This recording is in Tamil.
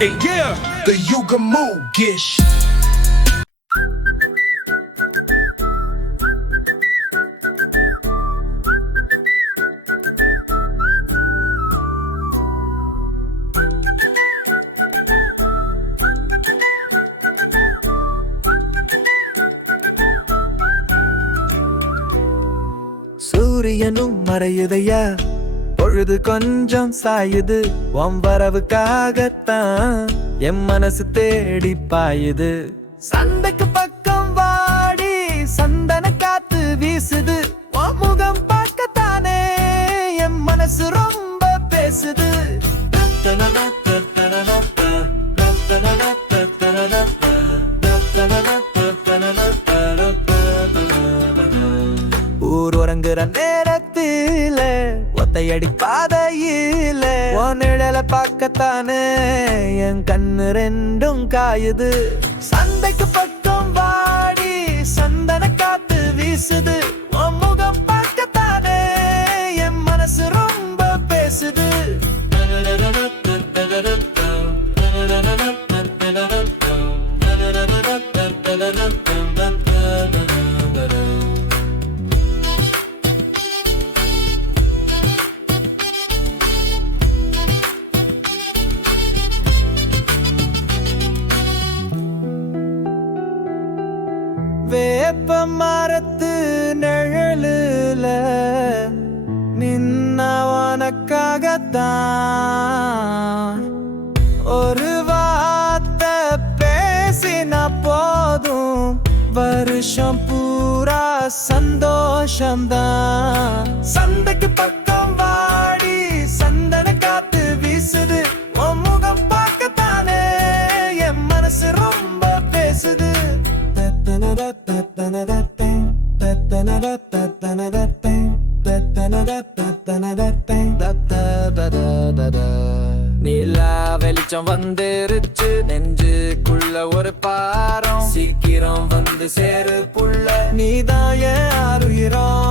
Hey, yeah, the Yuga Moogish. சூரியனும் மறையுதையா, பொழுது கொஞ்சம் சாயுது. உன் வரவுக்காகத்தான் என் மனசு தேடி பாயுது. சந்தைக்கு பக்கம் வாடி, சந்தன காத்து வீசுது. உன் முகம் பார்க்கத்தானே என் மனசு ரொம்ப பேசுது. ஊர் உறங்குற நேரத்தில ஒத்தையடி பாதையில உன் நிழலை பார்க்கத்தானே என் கண்ணு ரெண்டும் காயுது. சந்தைக்கு பக்கம் வாடி, சந்தன காத்து வீசுது. உன் முகம் பார்க்கத்தானே என் மனசு ரொம்ப பேசுது. வேப்ப மரத்து நிழலுல நின்னவனக்காகத்தான் ஒரு வார்த்தை பேசினா போதும், வருஷம் பூரா சந்தோஷம்தான். சந்தைக்கு பக்கம் வாடி, சந்தன காத்து வீசுது. உன் முகம் பார்க்கத்தானே என் மனசு ரொம்ப பேசுது. நீலா வெளிச்சம் வந்துருச்சு, நெஞ்சுக்குள்ள ஒரு பாரம். சீக்கிரம் வந்து சேரு புள்ள, நீதான் என் ஆறுயிரம்.